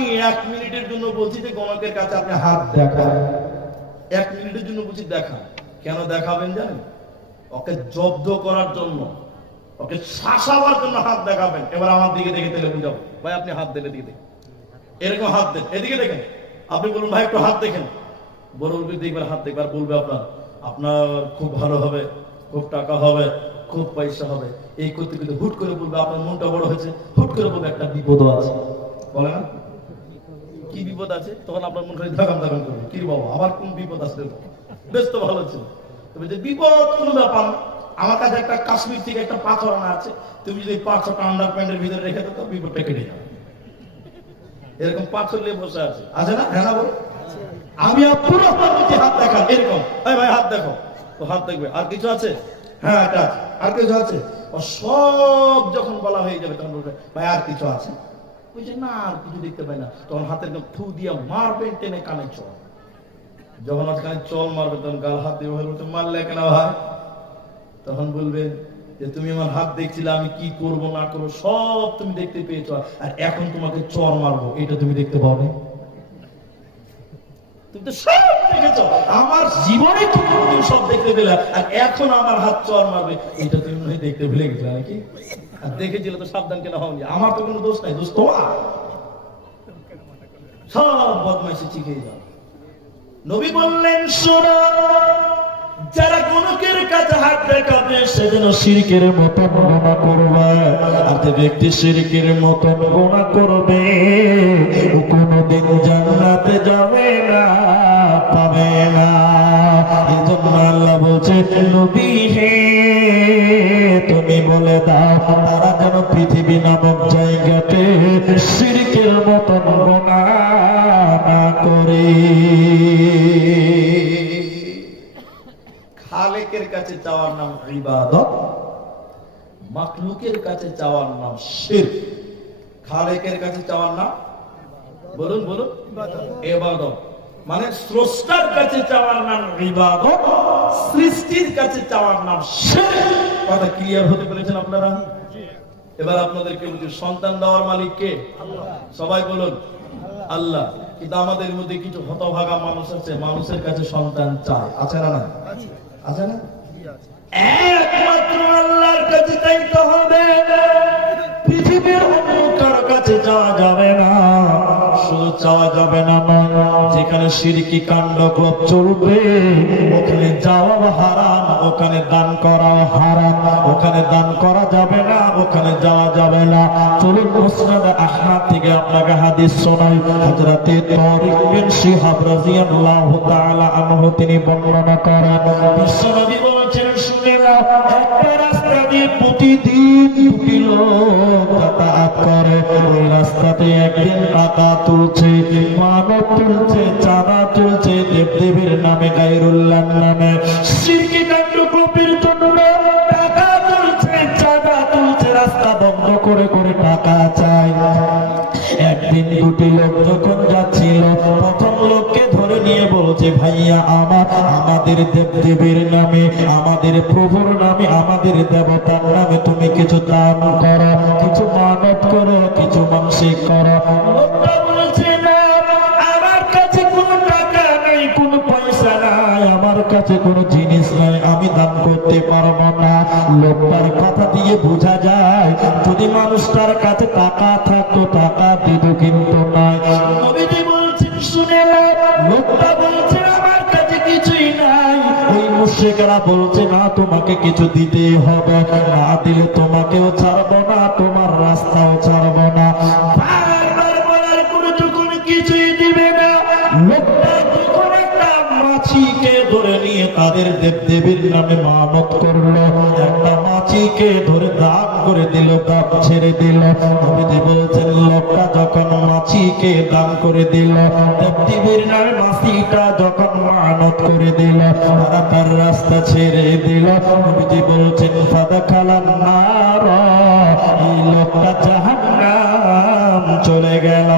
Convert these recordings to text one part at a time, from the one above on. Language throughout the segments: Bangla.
আপনাকে 1 মিনিটের জন্য বলছি যে গণকের কাছে আপনি হাত দেখান, 1 মিনিটের জন্য বলছি দেখান। কেন দেখাবেন জানেন? ওকে জব্দ করার জন্য, ওকে শাসাবার জন্য হাত দেখাবেন। এবার আমার দিকে দেখে তাহলে বুঝাবো, ভাই আপনি হাত দিলে দিকে দেখেন, এরকম হাত দেন, এদিকে দেখেন। আপনি বলুন ভাই একটু হাত দেখেন, বড় দেখবার হাত দেখবার বলবে আপনার খুব ভালো হবে, খুব টাকা হবে, খুব পয়সা হবে। এই করতে করতে হুট করে বলবে আপনার মনটা বড় হয়েছে, হুট করে বলবে একটা বিপদ আছে। বলে না কি বিপদ আছে? তখন আপনার মন খালি ধাগাম ধাগাম করবে, কি বাবা আবার কোন বিপদ আছে? বেশ তো ভালো ছিল। তবে যে বিপদ কোনো ব্যাপার না, আমার কাছে একটা কাশ্মীর থেকে একটা পাথর আনা আছে, তুমি যদি 500টা আন্ডার প্যান্টের ভিতরে রেখে দাও তো বিপদটা কেটে যাবে। এরকম পাথর নিয়ে বসে আছে, আছে না? হ্যাঁ না বলো। আমি পুরো হাত দেখান এরকম, ভাই হাত দেখো, তো হাত দেখবে। আর কিছু আছে? হ্যাঁ এটা আছে। আর কিছু আছে? ও সব যখন বলা হয়ে যাবে তখন বলবে ভাই আর কিছু আছে? বুঝছে না আর কিছু দেখতে পাই না। তখন হাতের থু দিয়ে মারবেন, টেনে কানে চল। যখন কানে চল মারবে তখন গাল হাত দিয়ে বলবে মারলে কেন ভাই? তখন বলবে যে তুমি আমার হাত দেখছিলে, আমি কি করব না করবো সব তুমি দেখতে পেয়েছো, আর এখন তোমাকে চর মারবো এটা তুমি দেখতে পাও না। তুমি তো সব দেখেছো, আমার জীবনে তুমি সব দেখতে পেলে, আর এখন আমার হাত চর মারবে এটা তুমি মনে হয় দেখতে ভুলে গেছিলে নাকি? আর দেখেছিলে তো সাবধান কেন হওনি? আমার তো কোনো দোষ নাই, দোষ তোমার। সব বদমাইশি শিখে যাও। নবী বললেন শোনো, যারা গণকের কাছে হাত দেখাবে সে যেন শিরকের মতো গুনাহ করবে। আর যে ব্যক্তি শিরকের মতো গুনাহ করবে ও কোনোদিন জান্নাতে যাবে না, পাবে না। এজন্য আল্লাহ বলছে নবী হে তুমি বলে দাও তারা যেন পৃথিবী নামক জায়গাতে শিরকের মতো গুনাহ না করে। খালেকের কাছে চাওয়ার নাম ইবাদত, মাখলুকের কাছে চাওয়ার নাম শিরক। খালেকের কাছে চাওয়ার নাম বলুন বলুন ইবাদত। মানে স্রষ্টার কাছে চাওয়ার নাম ইবাদত, সৃষ্টির কাছে চাওয়ার নাম শিরক। কথা ক্লিয়ার হতে পেরেছেন আপনারা? এবার আপনাদেরকে বলছি সন্তান দেওয়ার মালিক কে? সবাই বলুন আল্লাহ। কিন্তু আমাদের মধ্যে কিছু হতভাগা মানুষ আছে, মানুষের কাছে সন্তান চায়, আছে না? না আছে না? একমাত্র আল্লাহর কাছে চাইতে হবে, পৃথিবীর অন্য কারো কাছে যাওয়া যাবে না। শুধু চাওয়া যাবে না যেখানে শিরকি কাণ্ড চলবে ওখানে যাওয়া হারাম, ওখানে দান করা হারাম, ওখানে দান করা যাবে না, ওখানে যাওয়া যাবে না। চলুন মুসনাদ আহমদ থেকে আপনাকে হাদিস শোনাই। হযরতে তারিক বিন শিহাব রাদিয়াল্লাহু তাআলা আনহু তিনি বর্ণনা করেন, বিশ্বনবী বলেছেন শুনে নাও, একটা রাস্তা দিয়ে প্রতিদিন দুটি লোক যাতায়াত করে। ওই রাস্তাতে একদিন টাকা তুলছে, মানত তুলছে, চাঁদা তুলছে দেবদেবীর নামে, গায়রুল্লাহর নামে, শিরকি কাণ্ড কবির জন্য টাকা তুলছে, চাঁদা তুলছে, রাস্তা বন্ধ করে করে টাকা চায়। একদিন দুটি লোক যখন যাচ্ছিল, প্রথম লোককে ধরে নিয়ে বলছে ভাইয়া আমাদের দেবদেবীর নামে, আমাদের প্রভুর নামে, আমাদের দেবতার নামে তুমি কিছু দান করো, কিছু মানত করো, কিছু মানসিক করো। লোকটা বলছে না, আমার কাছে কোনো টাকা নাই, কোনো পয়সা নাই, আমার কাছে কোনো জিনিস নাই, আমি দান করতে পারবো না। লোকটার কথা দিয়ে বোঝা যায় যদি মানুষটার কাছে টাকা থাকতো টাকা দিত, কিন্তু নাই। নবীজি বলছেন শুনে নাও, লোকটা বলছে আমার কাছে কিছুই নাই। ওই মুশরিকরা বলছে না তোমাকে কিছু দিতে হবে, না দিলে তোমাকেও ছাড়বো না, তোমার রাস্তাও ছাড়বো না। বারবার বলার পরে যখন কিছুই দিবে না, লোকটা যখন একটা মাছিকে ধরে নিয়ে তাদের দেবদেবীর নামে মানত করলো, একটা মাছিকে ধরে দান করে দিল, দাম ছেড়ে দিল। নবীজি বলছেন লোকটা যখন মাছিকে দান করে দিল, দেবদেবীর নামে মাছিটা যখন মানত করে দিল, তারা তার রাস্তা ছেড়ে দিল। নবীজি বলছেন ফাদাখালান নার, এই লোকটা জাহান্নাম চলে গেল।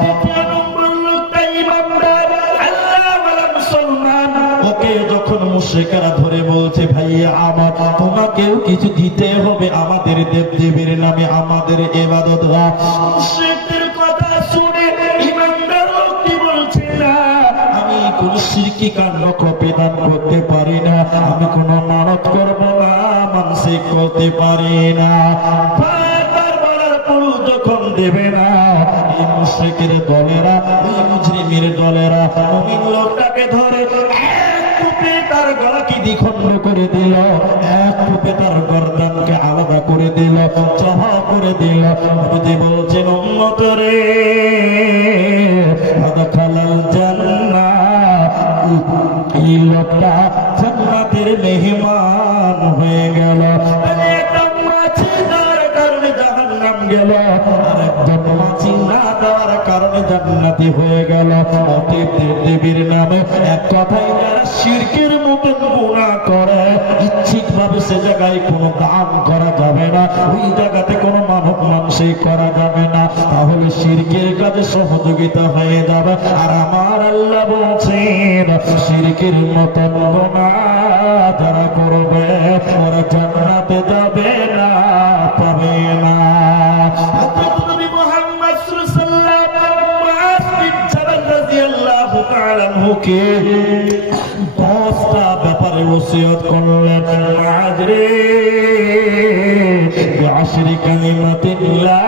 দ্বিতীয় নম্বর লোকটা ইমানদার, আল্লাহওয়ালা মুসলমান। ওকে যখন মুশরিকরা ধরে বলছে ভাইয়া আমার তোমাকেও কিছু দিতে হবে আমাদের দেবদেবীর নামে, আমাদের ইবাদত, মুশরিকদের কথা শুনে কি কাণ্ড প্রদান করতে পারি না, আমি কোনো মানত করব না, মানসিক করতে পারি না। যখন দেবে না, এই মুশরিকের দলেরা, এই মুজরিমের দলেরা মুমিন লোকটাকে ধরে এক কোপে তার গলাকে দ্বিখণ্ড করে দিল, এক কোপে তার গর্দানকে আলাদা করে দিল, জমা করে দিল। নবী বলছেন, উম্মত রে, আদখালাল জান্নাহ, এই লোকটা জান্নাতের মেহমান হয়ে গেল। গেল আর একজন মাছি না দেওয়ার কারণে জান্নাতি হয়ে গেল। অতএব দেবীর নামে এক কথায় যারা শিরকের মতো গুনাহ করে, ইচ্ছিতভাবে সে জায়গায় কোনো দান করা যাবে না, ওই জায়গাতে কোনো মানব মানসিক করা যাবে না, তাহলে শিরকের কাজে সহযোগিতা হয়ে যাবে। আর আমার আল্লাহ বলছেন, শিরকের মতো গুনাহ যারা করবে ওরা জান্নাতে যাবে না, পাবে না। দশটা ব্যাপারে ওসিয়ত করলেন, মুআয রে, বিআশরি কালিমাতিন লা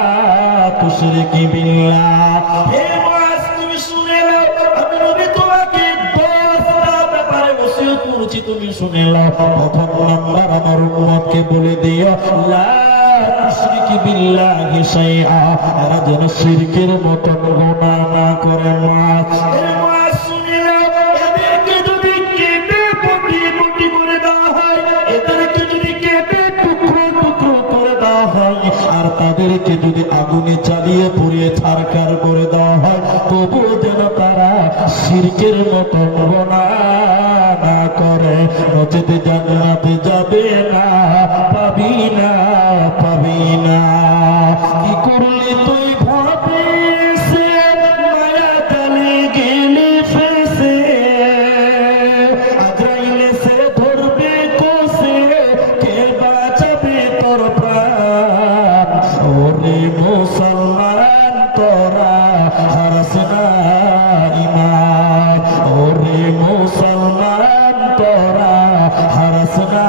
তুশরিকি বিল্লাহ। হে মুআয, তুমি শুনে নাও, আমি নবী তোমাকে দশটা ব্যাপারে ওসিয়ত করেছি, তুমি শুনে নাও। প্রথম নাম্বার, আমার উম্মতকে বলে দিও, লা তুশরিকি বিল্লাহি শাইআ, এরা যেন শিরকের মতো গুনাহ না করে। মুআয, আর তাদেরকে যদি আগুনে চালিয়ে পুড়িয়ে ছারখার করে দেওয়া হয়, তবুও যেন তারা শিরকের মতো গুনাহ না করে, নচেত জান্নাতে যাবে না, পাবি না, পাবি না। কি করলি তুই ভাবে সে, মায়া জালে গেলি ফেসে, আজরাইলে সে ধরবে কোসে, কে বাঁচাবে তোর প্রাণ। ওরে মুসলমান, তোরা হারাস না ঈমান, ওরে মুসলমান, তোরা হারাস না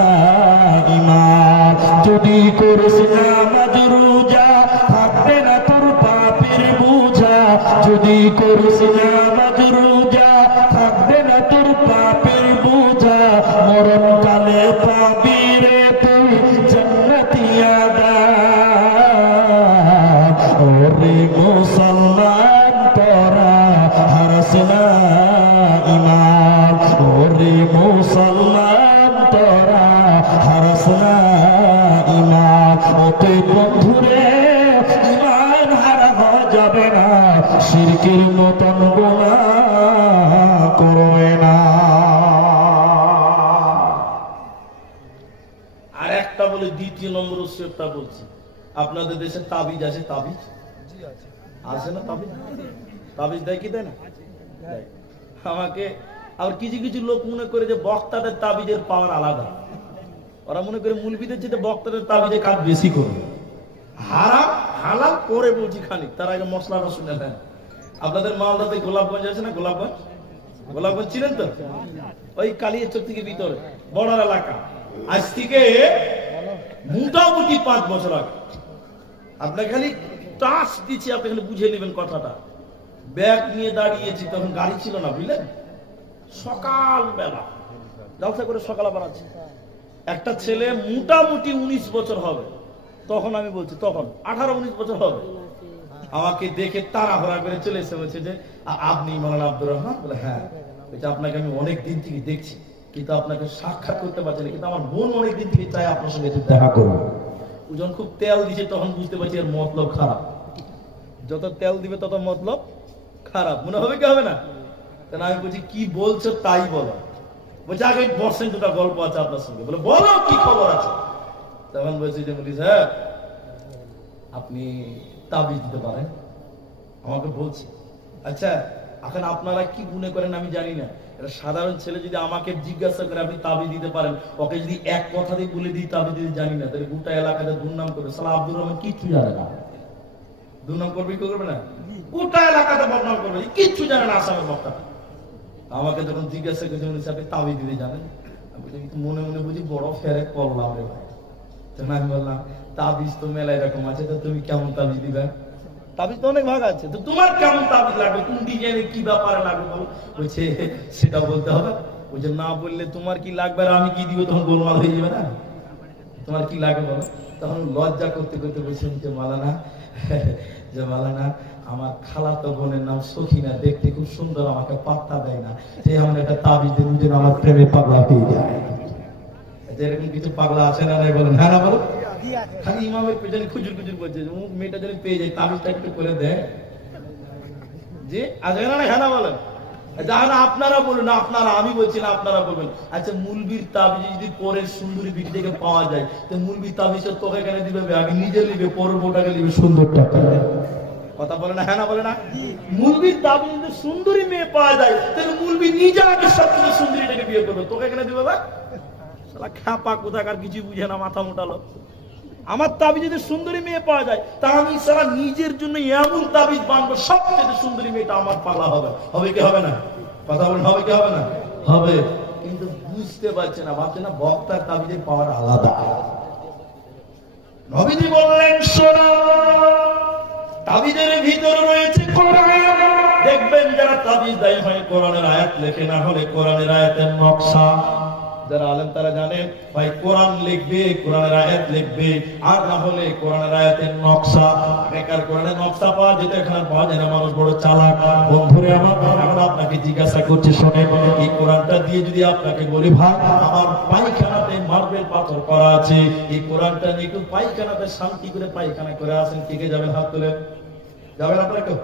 ঈমান। যদি করিস নামাজ রোজা, থাকবে না তোর পাপের বোঝা, যদি করিস নামাজ রোজা, থাকবে না তোর পাপের বোঝা। মরণকালে পাবি রে তুই জান্নাতি আযাব। ওরে মুসলমান, তোরা হারাস না ঈমান, ওরে মুসলমান, তোরা হারাস না ঈমান। অতএব বন্ধুরে, ঈমান হারা হওয়া যাবে না, শিরকের মতন গুনাহ করবে না। আর একটা বলে, দ্বিতীয় নম্বর ওসিয়তটা বলছি, আপনাদের দেশে তাবিজ আছে? তাবিজ আছে না? তাবিজ তাবিজ দেয় কি দেয় না? দেয়। আমাকে আর কিছু কিছু লোক মনে করে যে বক্তাদের তাবিজের পাওয়ার আলাদা, ওরা মনে করে মুলবিদের চেয়ে বক্তাদের তাবিজে কাজ বেশি করবে। হারাম হালাল পরে বলছি খানিক, তার আগে মশলাটা শুনে দেন। আপনাদের মালদাতে গোলাপগঞ্জ আছে না? গোলাপগঞ্জ, গোলাপগঞ্জ চিনেন তো? ওই কালিয়াচক থেকে ভিতরে বর্ডার এলাকা। আজ থেকে মোটামুটি 5 বছর আগে, আপনার খালি টাচ দিচ্ছি, আপনি খালি বুঝে নেবেন কথাটা। ব্যাগ নিয়ে দাঁড়িয়েছি, তখন গাড়ি ছিল না, বুঝলেন? সকাল বেলা জলসা করে সকাল আবার আছে। একটা ছেলে মোটামুটি 19 বছর হবে, তখন আমি বলছি তখন 18-19 বছর হবে, আমাকে দেখে তাড়াহুড়া করে চলে এসে বলছে যে, আপনি মাওলানা আব্দুর রহমান? বলে হ্যাঁ। বলছে, আপনাকে আমি অনেক দিন থেকে দেখছি, কিন্তু আপনাকে সাক্ষাৎ করতে পারছি না, কিন্তু আমার বোন অনেক দিন থেকে চাই আপনার সঙ্গে দেখা করবো। ও যখন খুব তেল দিচ্ছে, তখন বুঝতে পারছি এর মতলব খারাপ। যত তেল দিবে তত মতলব খারাপ, মনে হবে কি হবে না? তাহলে আমি বলছি, কি বলছো তাই বলো। বলছে, আগে বসেন, দুটা গল্প আছে আপনার সঙ্গে। বলে, বলো কি খবর আছে? তখন বলছি যে, বলি স্যার, আপনি তাবিজ দিতে পারেন? আমাকে বলছে, আচ্ছা এখন আপনারা কি মনে করেন আমি জানি না, এটা সাধারণ ছেলে যদি আমাকে জিজ্ঞাসা করে আপনি তাবিজ দিতে পারেন, ওকে যদি এক কথা দিয়ে বলে দিই তাবিজ দিতে জানি না, তাহলে গোটা এলাকাতে দুর্নাম করবে, সালা আব্দুর রহমান কিচ্ছু জানে না। দুর্নাম করবে কি করবে না? গোটা এলাকাতে বদনাম করবে, কিচ্ছু জানে না আসামের বক্তা। আমাকে যখন জিজ্ঞাসা করছে উনি আপনি তাবিজ দিতে জানেন, আমি বলি, মনে মনে বুঝি বড় ফেরে করলাম রে ভাই। তখন আমি বললাম তাবিজ তো মেলা এরকম আছে, তো তুমি কেমন তাবিজ দিবে? তাবিজ তো অনেক ভাগ আছে, তো তোমার কেমন তাবিজ লাগবে, কোন ডিজাইনে কি ব্যাপারে লাগবে বলো। বলছে সেটা বলতে হবে। ওই যে না বললে তোমার কি লাগবে আর আমি কি দিব, তখন গোলমাল হয়ে যাবে না। তোমার কি লাগে বলো। তখন লজ্জা করতে করতে বলছেন যে মালানা, যে মালানা আমার খালাতো বোনের নাম সখিনা, দেখতে খুব সুন্দর, আমাকে পাত্তা দেয় না, সে আমার একটা তাবিজ দিয়ে যেন আমার প্রেমে পাগলা হয়ে যায়। এরকম কিছু পাগলা আছে না নাই বলেন? হ্যাঁ না বলো। খালি ইমামের পেছনে খুজুর খুজুর করছে, মেয়েটা যেন পেয়ে যায়, তাবিজটা একটু করে দেয়। যে আছে না? হ্যাঁ না বলেন। জানা আপনারা বলুন, আপনারা, আমি বলছি না, আপনারা বলবেন। আচ্ছা মুলবির তাবিজ যদি পরের সুন্দরী বিটি থেকে পাওয়া যায়, তো মুলবির তাবিজের তোকে এখানে দিবে, আগে নিজে নিবে, পরের বোটাকে নিবে সুন্দরটা। কথা বলে না? হ্যাঁ না বলে না? মুলবির তাবিজ যদি সুন্দরী মেয়ে পাওয়া যায়, তাহলে মুলবি নিজে আগে সবচেয়ে সুন্দরীটাকে বিয়ে করবে, তোকে এখানে দিবে বা শালা খাপা কোথাকার, কিছু বুঝে না, মাথা মোটালো। আমার তাবিজ যদি সুন্দরী মেয়ে পাওয়া যায়, তা আমি সারা নিজের জন্য এমন তাবিজ বানবো, সবচেয়ে সুন্দরী মেয়েটা আমার পালা হবে। হবে কি হবে না? কথা বলেন, হবে কি হবে না? হবে। কিন্তু বুঝতে পারছে না, ভাবছে না বক্তার তাবিজের পাওয়ার আলাদা। নবীজি বললেন শোনো, তাবিজের ভিতরে রয়েছে কোরআন। দেখবেন যারা তাবিজ দেয় হয় কোরআনের আয়াত লেখে, না হলে কোরআনের আয়াতের নকশা। যারা আলেম তারা জানেন ভাই, কোরআন লিখবে, কোরআনের আয়াত লিখবে, আর না হলে কোরআনের আয়াতের নকশা। বেকার কোরআনের নকশা পাওয়া যেতে এখানে পাওয়া যায় না, মানুষ বড় চালাক। বন্ধুরে আমার, এখন আপনাকে জিজ্ঞাসা করছে, শোনেন, এই কোরআনটা দিয়ে যদি আপনাকে বলি ভাই আমার পায়খানাতে মার্বেল পাথর করা আছে, এই কোরআনটা নিয়ে একটু পায়খানাতে শান্তি করে পায়খানা করে আসেন, কে কে যাবেন? হাত তুলে যাবেন আপনারা কেউ?